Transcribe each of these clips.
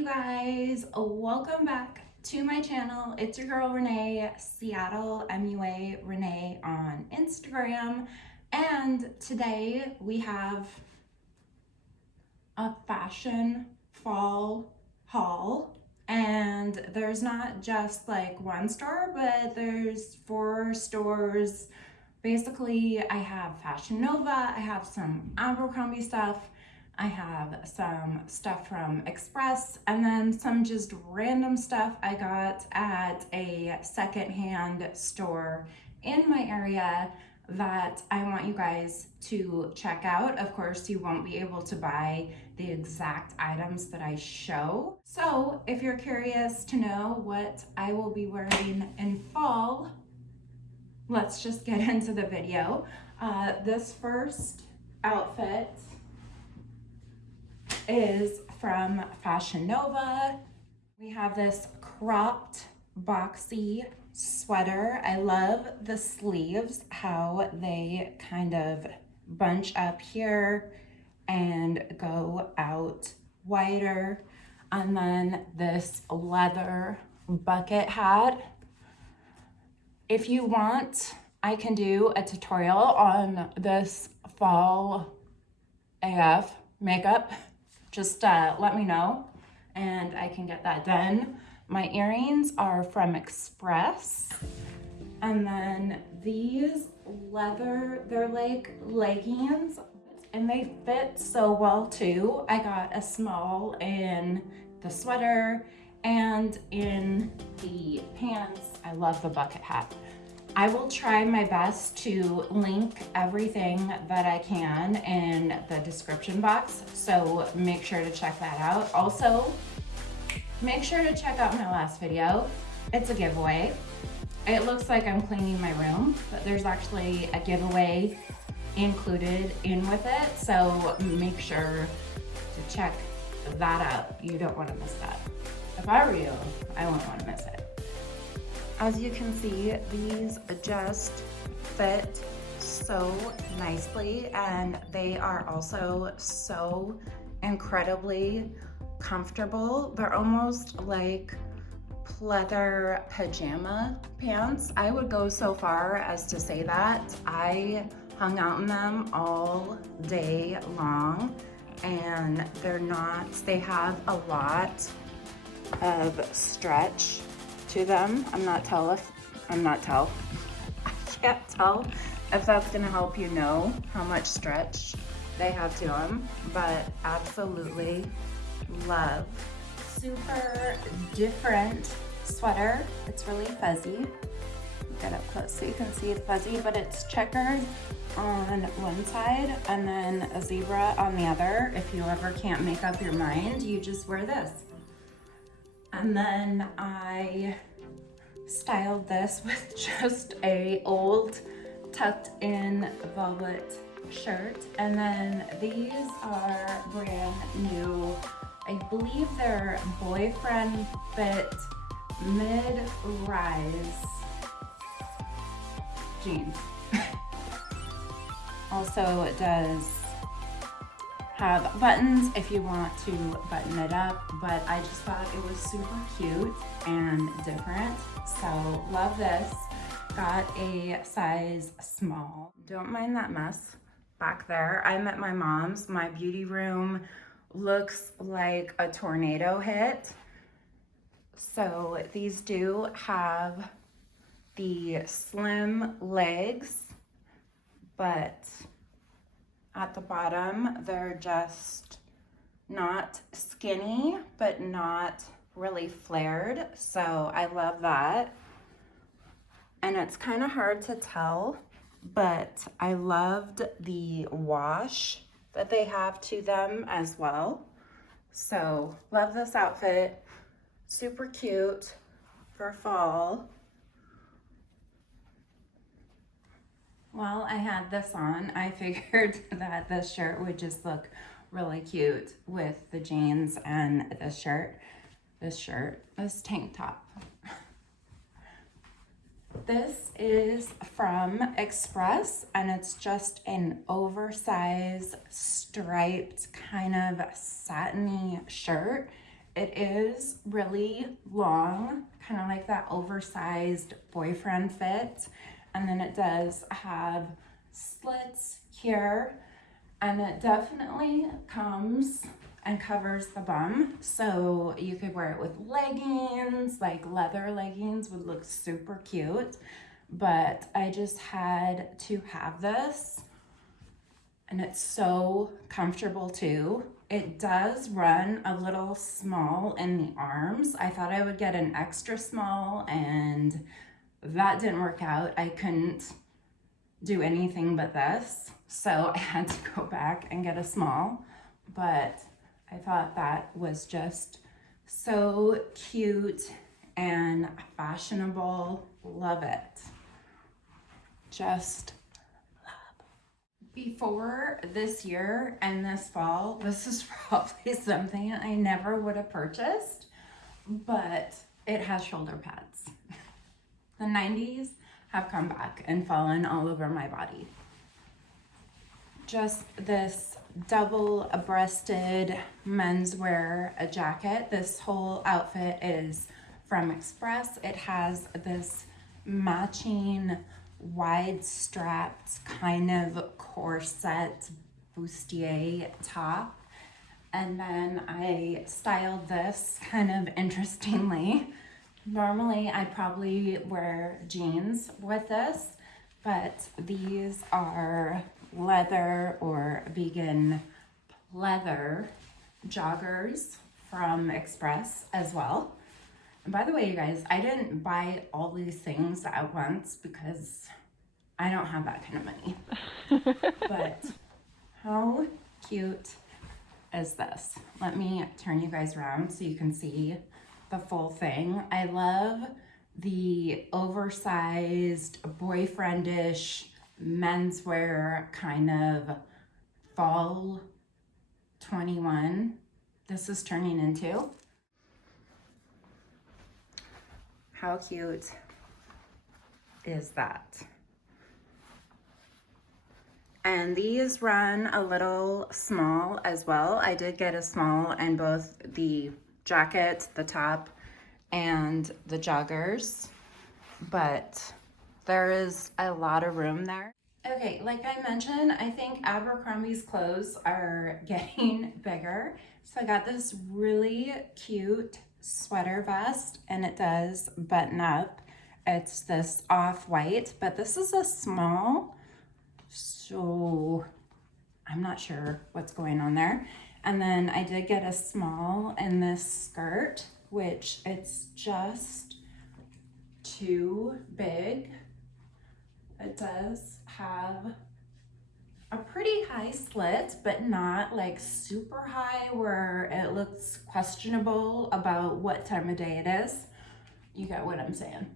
you guys, welcome back to my channel. It's your girl Renee, Seattle MUA Renee on Instagram, and today we have a fashion fall haul. And there's not just like one store, but there's 4 stores. Basically, I have Fashionnova, I have some Abercrombie stuff, I have some stuff from Express, and then some just random stuff I got at a secondhand store in my area that I want you guys to check out. Of course, you won't be able to buy the exact items that I show. So if you're curious to know what I will be wearing in fall, let's just get into the video. This first outfit is from Fashionnova. We have this cropped boxy sweater. I love the sleeves, how they kind of bunch up here and go out wider. And then this leather bucket hat. If you want, I can do a tutorial on this fall AF makeup. Just let me know and I can get that done. My earrings are from Express. And then these leather, they're like leggings and they fit so well too. I got a small in the sweater and in the pants. I love the bucket hat. I will try my best to link everything that I can in the description box, so make sure to check that out. Also, make sure to check out my last video. It's a giveaway. It looks like I'm cleaning my room, but there's actually a giveaway included in with it, so make sure to check that out. You don't want to miss that. If I were you, I wouldn't want to miss it. As you can see, these just fit so nicely, and they are also so incredibly comfortable. They're almost like pleather pajama pants. I would go so far as to say that. I hung out in them all day long, and they have a lot of stretch to them. I can't tell if that's gonna help you know how much stretch they have to them, but absolutely love. Super different sweater. It's really fuzzy. Get up close so you can see it's fuzzy, but it's checkered on one side and then a zebra on the other. If you ever can't make up your mind, you just wear this. And then I styled this with just a old tucked in velvet shirt. And then these are brand new. I believe they're boyfriend fit mid-rise jeans. Also, it does have buttons if you want to button it up, but I just thought it was super cute and different, so love this. Got a size small. Don't mind that mess back there. I'm at my mom's. My beauty room looks like a tornado hit. So these do have the slim legs, but at the bottom, they're just not skinny, but not really flared. So I love that. And it's kind of hard to tell, but I loved the wash that they have to them as well. So love this outfit. Super cute for fall. While I had this on, I figured that this shirt would just look really cute with the jeans and this tank top. This is from Express, and it's just an oversized striped kind of satiny shirt. It is really long, kind of like that oversized boyfriend fit. And then it does have slits here, and it definitely comes and covers the bum. So you could wear it with leggings, like leather leggings would look super cute. But I just had to have this, and it's so comfortable too. It does run a little small in the arms. I thought I would get an extra small, and that didn't work out. I couldn't do anything but this, so I had to go back and get a small. But I thought that was just so cute and fashionable. Love it. Just love. Before this year and this fall, this is probably something I never would have purchased, but it has shoulder pads. The 90s have come back and fallen all over my body. Just this double-breasted menswear jacket. This whole outfit is from Express. It has this matching wide strapped kind of corset bustier top. And then I styled this kind of interestingly. Normally I'd probably wear jeans with this, but these are leather or vegan leather joggers from Express as well. And by the way, you guys, I didn't buy all these things at once because I don't have that kind of money. But how cute is this? Let me turn you guys around so you can see the full thing. I love the oversized, boyfriendish, menswear kind of fall 21 this is turning into. How cute is that? And these run a little small as well. I did get a small in both the jacket, the top, and the joggers, but there is a lot of room there. Okay, like I mentioned, I think Abercrombie's clothes are getting bigger. So I got this really cute sweater vest, and it does button up. It's this off-white, but this is a small, so I'm not sure what's going on there. And then I did get a small in this skirt, which it's just too big. It does have a pretty high slit, but not like super high where it looks questionable about what time of day it is. You get what I'm saying.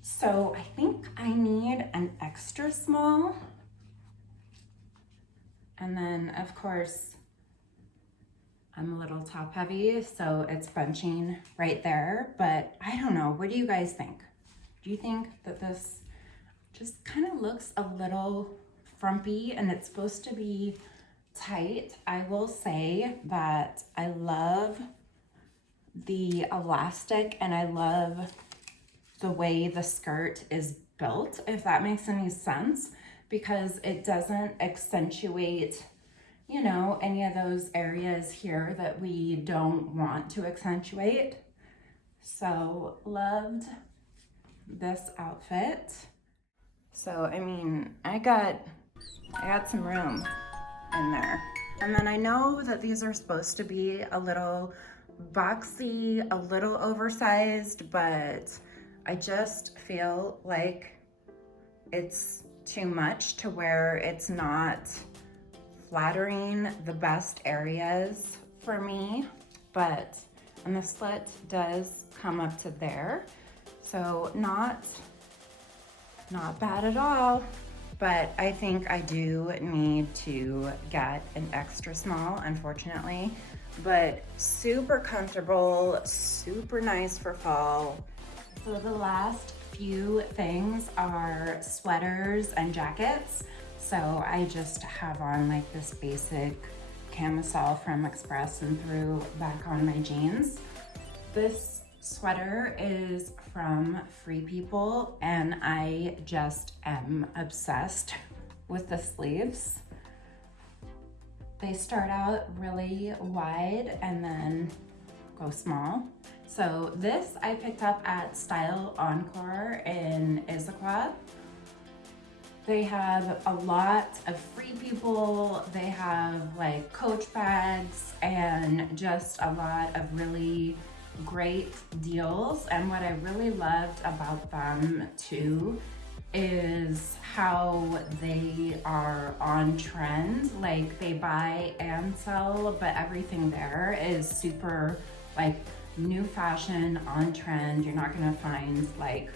So I think I need an extra small. And then of course, I'm a little top heavy, so it's bunching right there, but I don't know. What do you guys think? Do you think that this just kind of looks a little frumpy and it's supposed to be tight? I will say that I love the elastic and I love the way the skirt is built, if that makes any sense, because it doesn't accentuate, you know, any of those areas here that we don't want to accentuate. So loved this outfit. So, I mean, I got some room in there. And then I know that these are supposed to be a little boxy, a little oversized, but I just feel like it's too much to where it's not flattering the best areas for me. But, and the slit does come up to there. So not bad at all, but I think I do need to get an extra small, unfortunately, but super comfortable, super nice for fall. So the last few things are sweaters and jackets. So I just have on like this basic camisole from Express and threw back on my jeans. This sweater is from Free People and I just am obsessed with the sleeves. They start out really wide and then go small. So this I picked up at Style Encore in Issaquah. They have a lot of Free People. They have like Coach bags and just a lot of really great deals. And what I really loved about them too is how they are on trend. Like they buy and sell, but everything there is super like new fashion, on trend. You're not gonna find like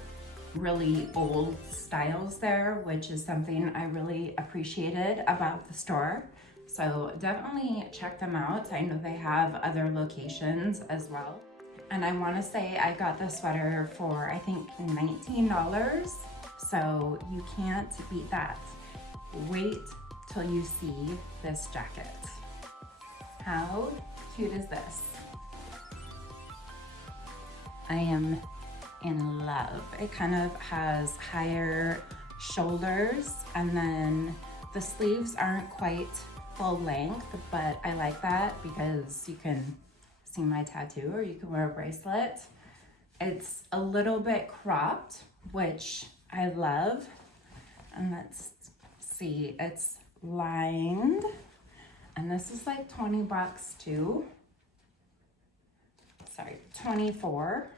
really old styles there, which is something I really appreciated about the store. So definitely check them out. I know they have other locations as well. And I wanna say I got the sweater for I think $19. So you can't beat that. Wait till you see this jacket. How cute is this? I am in love. It kind of has higher shoulders and then the sleeves aren't quite full length, but I like that because you can see my tattoo or you can wear a bracelet. It's a little bit cropped, which I love. And let's see, it's lined. And this is like 20 bucks too. Sorry, 24.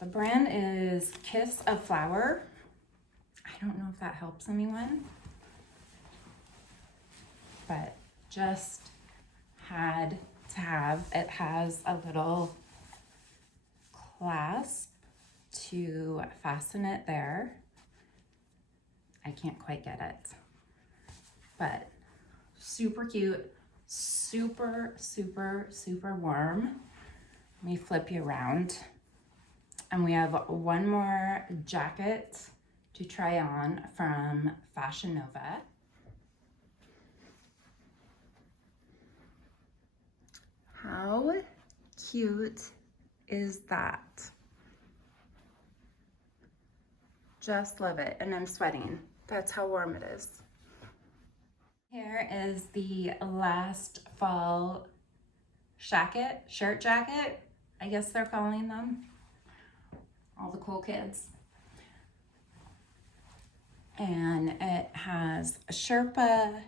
The brand is Kiss of Flower. I don't know if that helps anyone, but just had to have, it has a little clasp to fasten it there. I can't quite get it, but super cute, super, super, super warm. Let me flip you around. And we have one more jacket to try on from Fashionnova. How cute is that? Just love it, and I'm sweating. That's how warm it is. Here is the last fall Shacket, shirt jacket, I guess they're calling them. All the cool kids. And it has a Sherpa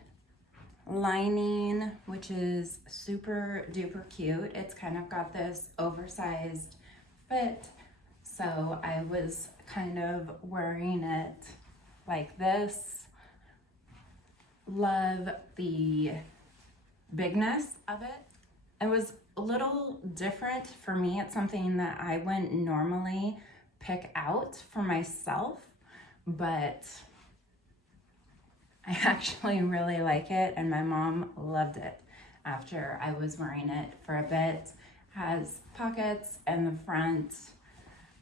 lining, which is super duper cute. It's kind of got this oversized fit. So I was kind of wearing it like this. Love the bigness of it. It was a little different for me. It's something that I wouldn't normally pick out for myself, but I actually really like it, and my mom loved it after I was wearing it for a bit. Has pockets in the front.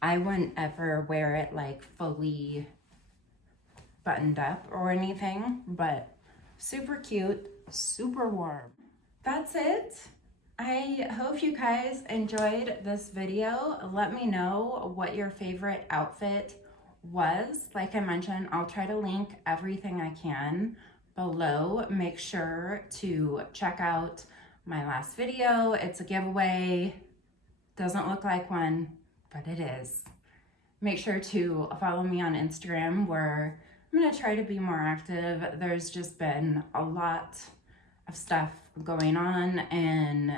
I wouldn't ever wear it like fully buttoned up or anything, but super cute, super warm. That's it. I hope you guys enjoyed this video. Let me know what your favorite outfit was. Like I mentioned, I'll try to link everything I can below. Make sure to check out my last video. It's a giveaway. Doesn't look like one, but it is. Make sure to follow me on Instagram, where I'm gonna try to be more active. There's just been a lot of stuff going on, and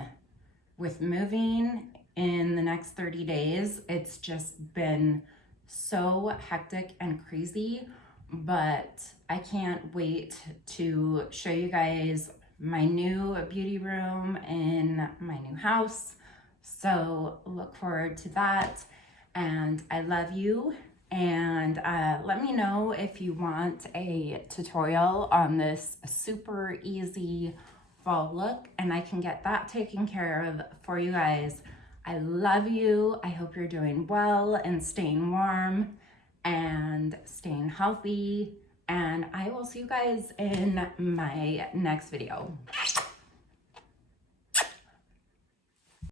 with moving in the next 30 days, it's just been so hectic and crazy, but I can't wait to show you guys my new beauty room in my new house. So look forward to that, and I love you. And let me know if you want a tutorial on this super easy fall look, and I can get that taken care of for you guys. I love you. I hope you're doing well and staying warm and staying healthy, and I will see you guys in my next video.